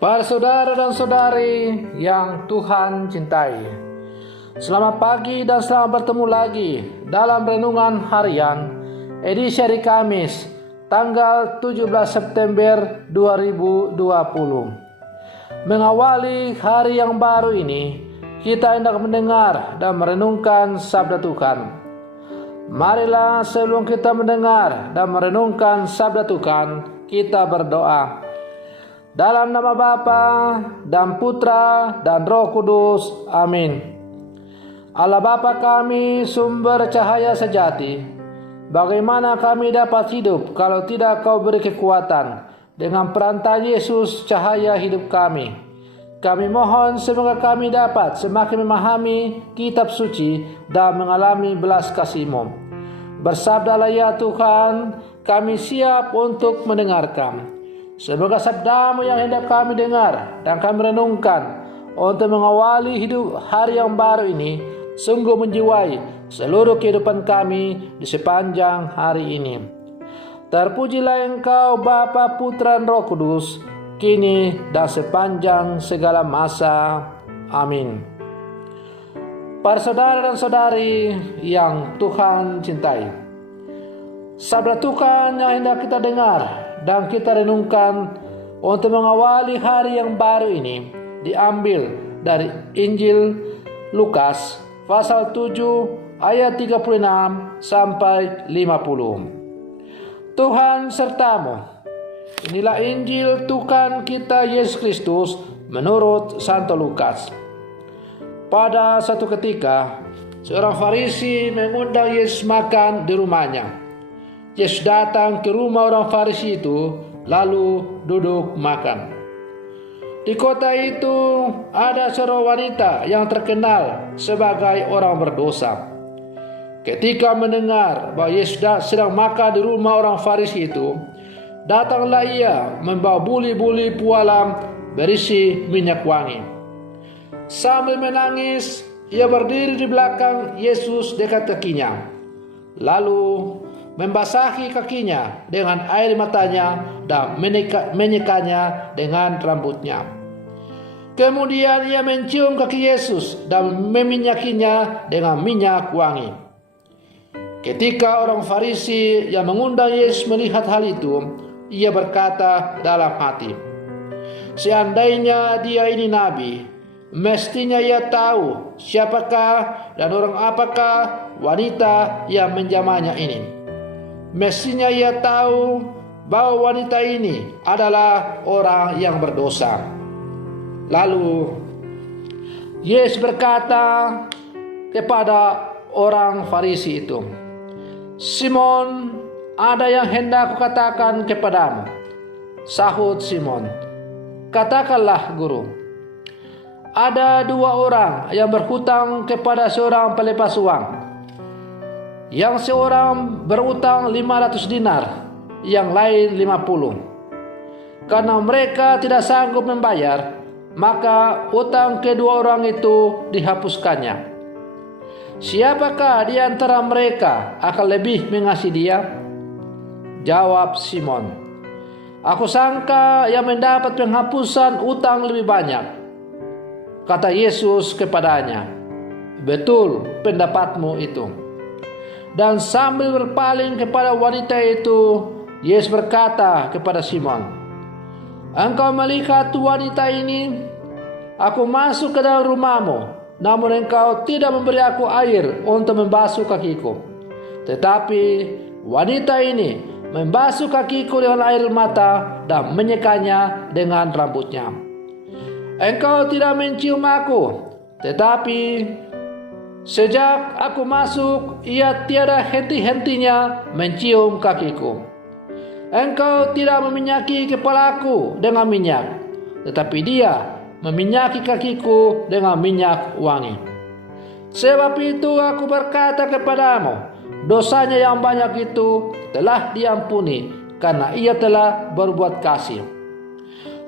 Para saudara dan saudari yang Tuhan cintai, selamat pagi dan selamat bertemu lagi dalam Renungan Harian edisi hari Kamis tanggal 17 September 2020. Mengawali hari yang baru ini, kita hendak mendengar dan merenungkan sabda Tuhan. Marilah sebelum kita mendengar dan merenungkan sabda Tuhan, kita berdoa. Dalam nama Bapa dan Putra dan Roh Kudus. Amin. Allah Bapa kami, sumber cahaya sejati, bagaimana kami dapat hidup kalau tidak Kau beri kekuatan? Dengan perantar Yesus, cahaya hidup kami. Kami mohon semoga kami dapat semakin memahami kitab suci dan mengalami belas kasih-Mu. Bersabdalah ya Tuhan, kami siap untuk mendengarkan. Semoga sabda-Mu yang hendak kami dengar dan kami renungkan untuk mengawali hidup hari yang baru ini sungguh menjiwai seluruh kehidupan kami di sepanjang hari ini. Terpujilah Engkau Bapa, Putra dan Roh Kudus, kini dan sepanjang segala masa. Amin. Para saudara dan saudari yang Tuhan cintai, sabda Tuhan yang hendak kita dengar dan kita renungkan untuk mengawali hari yang baru ini diambil dari Injil Lukas pasal 7 ayat 36 sampai 50. Tuhan sertamu. Inilah Injil Tuhan kita Yesus Kristus menurut Santo Lukas. Pada satu ketika, seorang Farisi mengundang Yesus makan di rumahnya. Yesus datang ke rumah orang Farisi itu, lalu duduk makan. Di kota itu ada seorang wanita yang terkenal sebagai orang berdosa. Ketika mendengar bahwa Yesus sedang makan di rumah orang Farisi itu, datanglah ia membawa buli-buli pualam berisi minyak wangi. Sambil menangis, ia berdiri di belakang Yesus dekat kakinya. Lalu membasahi kakinya dengan air matanya dan menyekanya dengan rambutnya. Kemudian ia mencium kaki Yesus dan meminyakinya dengan minyak wangi. Ketika orang Farisi yang mengundang Yesus melihat hal itu, ia berkata dalam hati, seandainya dia ini nabi, mestinya ia tahu siapakah dan orang apakah wanita yang menjamahnya ini. Mestinya ia tahu bahwa wanita ini adalah orang yang berdosa. Lalu Yesus berkata kepada orang Farisi itu, Simon, ada yang hendak kukatakan kepadamu. Sahut Simon, katakanlah guru. Ada dua orang yang berhutang kepada seorang pelepas uang. Yang seorang berutang 500 dinar, yang lain 50. Karena mereka tidak sanggup membayar, maka utang kedua orang itu dihapuskannya. Siapakah di antara mereka akan lebih mengasihi dia? Jawab Simon, aku sangka yang mendapat penghapusan utang lebih banyak. Kata Yesus kepadanya, betul pendapatmu itu. Dan sambil berpaling kepada wanita itu, Yesus berkata kepada Simon, engkau melihat wanita ini? Aku masuk ke dalam rumahmu, namun engkau tidak memberi aku air untuk membasuh kakiku. Tetapi wanita ini membasuh kakiku dengan air mata dan menyekanya dengan rambutnya. Engkau tidak mencium aku, tetapi sejak aku masuk, ia tiada henti-hentinya mencium kakiku. Engkau tidak meminyaki kepalaku dengan minyak, tetapi dia meminyaki kakiku dengan minyak wangi. Sebab itu aku berkata kepadamu, dosanya yang banyak itu telah diampuni, karena ia telah berbuat kasih.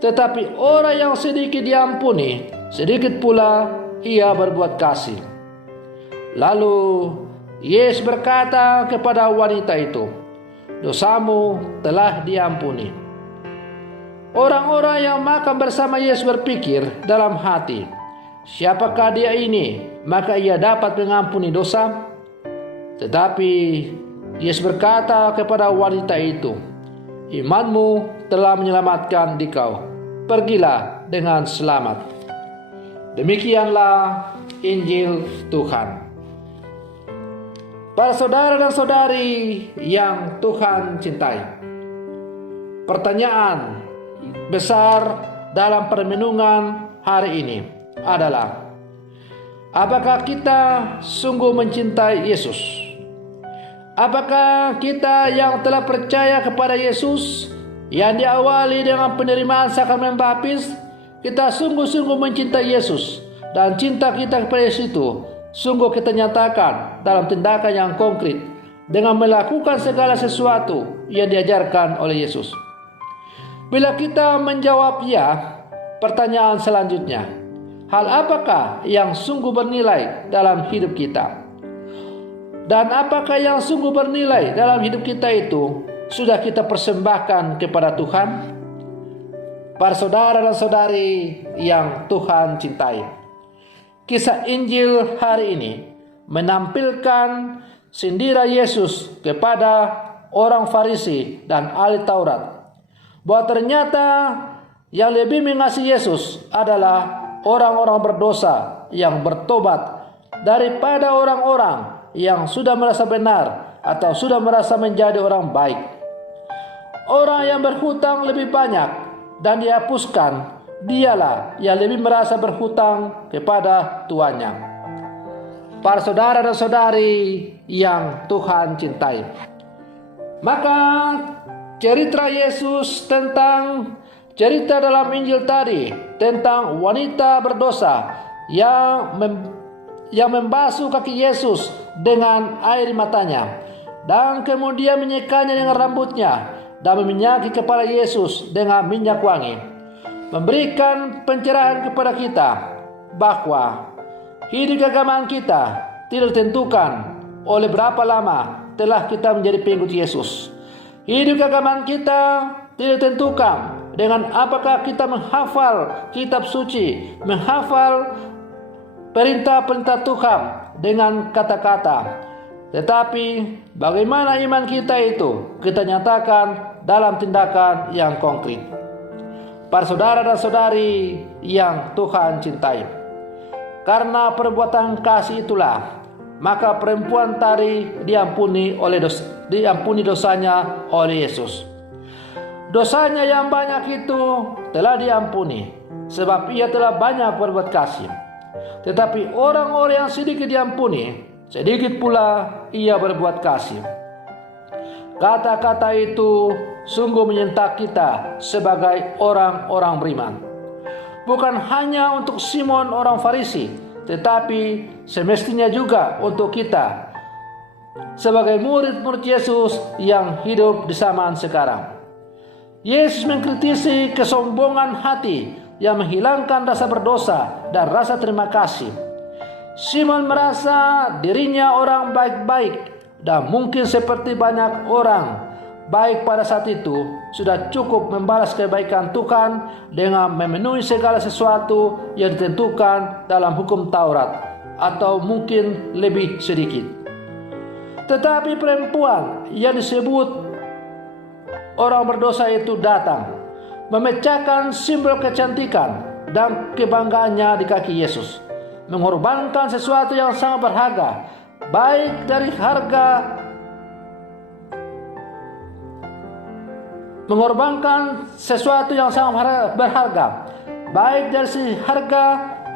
Tetapi orang yang sedikit diampuni, sedikit pula ia berbuat kasih. Lalu Yesus berkata kepada wanita itu, dosamu telah diampuni. Orang-orang yang makan bersama Yesus berpikir dalam hati, siapakah dia ini? Maka ia dapat mengampuni dosa. Tetapi Yesus berkata kepada wanita itu, imanmu telah menyelamatkan dikau. Pergilah dengan selamat. Demikianlah Injil Tuhan. Para saudara dan saudari yang Tuhan cintai, pertanyaan besar dalam permenungan hari ini adalah, apakah kita sungguh mencintai Yesus? Apakah kita yang telah percaya kepada Yesus, yang diawali dengan penerimaan sakramen baptis, kita sungguh-sungguh mencintai Yesus, dan cinta kita kepada Yesus itu sungguh kita nyatakan dalam tindakan yang konkret dengan melakukan segala sesuatu yang diajarkan oleh Yesus? Bila kita menjawab ya, pertanyaan selanjutnya, hal apakah yang sungguh bernilai dalam hidup kita? Dan apakah yang sungguh bernilai dalam hidup kita itu sudah kita persembahkan kepada Tuhan? Para saudara dan saudari yang Tuhan cintai, kisah Injil hari ini menampilkan sindiran Yesus kepada orang Farisi dan ahli Taurat, bahwa ternyata yang lebih mengasihi Yesus adalah orang-orang berdosa yang bertobat daripada orang-orang yang sudah merasa benar atau sudah merasa menjadi orang baik. Orang yang berhutang lebih banyak dan dihapuskan, dialah yang lebih merasa berhutang kepada tuannya. Para saudara dan saudari yang Tuhan cintai, maka cerita Yesus tentang cerita dalam Injil tadi tentang wanita berdosa yang membasuh kaki Yesus dengan air matanya dan kemudian menyekanya dengan rambutnya dan meminyaki kepala Yesus dengan minyak wangi, memberikan pencerahan kepada kita bahwa hidup keagamaan kita tidak ditentukan oleh berapa lama telah kita menjadi pengikut Yesus. Hidup keagamaan kita tidak ditentukan dengan apakah kita menghafal kitab suci, menghafal perintah-perintah Tuhan dengan kata-kata, tetapi bagaimana iman kita itu kita nyatakan dalam tindakan yang konkret. Para saudara dan saudari yang Tuhan cintai, karena perbuatan kasih itulah maka perempuan tadi diampuni dosanya oleh Yesus. Dosanya yang banyak itu telah diampuni sebab ia telah banyak berbuat kasih. Tetapi orang-orang yang sedikit diampuni, sedikit pula ia berbuat kasih. Kata-kata itu sungguh menyentak kita sebagai orang-orang beriman. Bukan hanya untuk Simon orang Farisi, tetapi semestinya juga untuk kita sebagai murid-murid Yesus yang hidup di zaman sekarang. Yesus mengkritisi kesombongan hati yang menghilangkan rasa berdosa dan rasa terima kasih. Simon merasa dirinya orang baik-baik dan mungkin seperti banyak orang baik pada saat itu sudah cukup membalas kebaikan Tuhan dengan memenuhi segala sesuatu yang ditentukan dalam hukum Taurat atau mungkin lebih sedikit. Tetapi perempuan yang disebut orang berdosa itu datang memecahkan simbol kecantikan dan kebanggaannya di kaki Yesus, mengorbankan sesuatu yang sangat berharga, baik dari harga baik dari sisi harga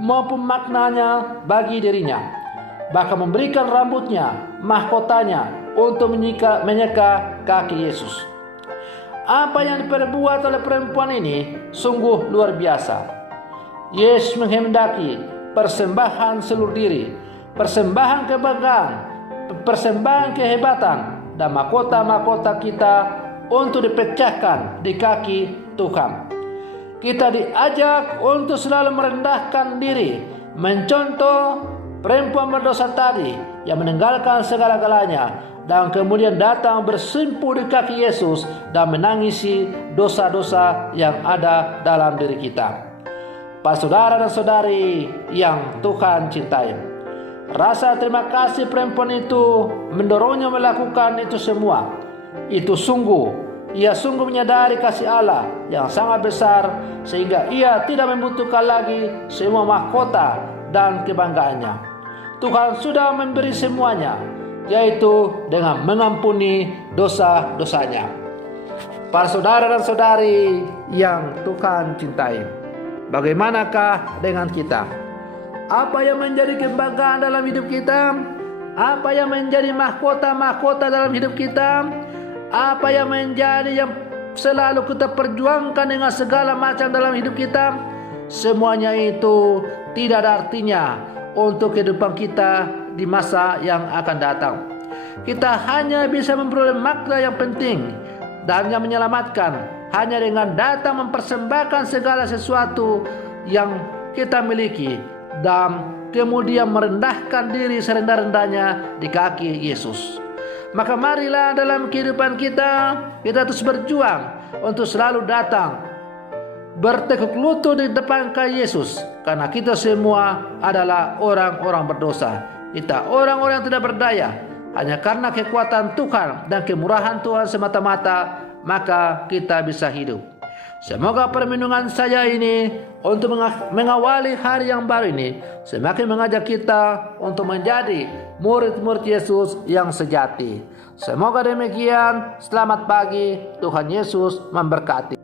maupun maknanya bagi dirinya, bahkan memberikan rambutnya, mahkotanya untuk menyeka kaki Yesus. Apa yang diperbuat oleh perempuan ini sungguh luar biasa. Yesus menghendaki persembahan seluruh diri, persembahan kebanggaan, persembahan kehebatan dan mahkota-mahkota kita untuk dipecahkan di kaki Tuhan. Kita diajak untuk selalu merendahkan diri, mencontoh perempuan berdosa tadi yang meninggalkan segala-galanya dan kemudian datang bersimpuh di kaki Yesus dan menangisi dosa-dosa yang ada dalam diri kita. Para saudara dan saudari yang Tuhan cintai, rasa terima kasih perempuan itu mendorongnya melakukan itu semua. Ia sungguh menyadari kasih Allah yang sangat besar sehingga ia tidak membutuhkan lagi semua mahkota dan kebanggaannya. Tuhan sudah memberi semuanya, yaitu dengan mengampuni dosa-dosanya. Para saudara dan saudari yang Tuhan cintai, bagaimanakah dengan kita? Apa yang menjadi kebanggaan dalam hidup kita? Apa yang menjadi mahkota-mahkota dalam hidup kita? Apa yang menjadi yang selalu kita perjuangkan dengan segala macam dalam hidup kita? Semuanya itu tidak ada artinya untuk kehidupan kita di masa yang akan datang. Kita hanya bisa memperoleh makna yang penting dan yang menyelamatkan hanya dengan datang mempersembahkan segala sesuatu yang kita miliki dan kemudian merendahkan diri serendah-rendahnya di kaki Yesus. Maka marilah dalam kehidupan kita terus berjuang untuk selalu datang bertekuk lutut di depan kayu Yesus, karena kita semua adalah orang-orang berdosa. Kita orang-orang yang tidak berdaya. Hanya karena kekuatan Tuhan dan kemurahan Tuhan semata-mata maka kita bisa hidup. Semoga permenungan saya ini untuk mengawali hari yang baru ini semakin mengajak kita untuk menjadi murid-murid Yesus yang sejati. Semoga demikian. Selamat pagi. Tuhan Yesus memberkati.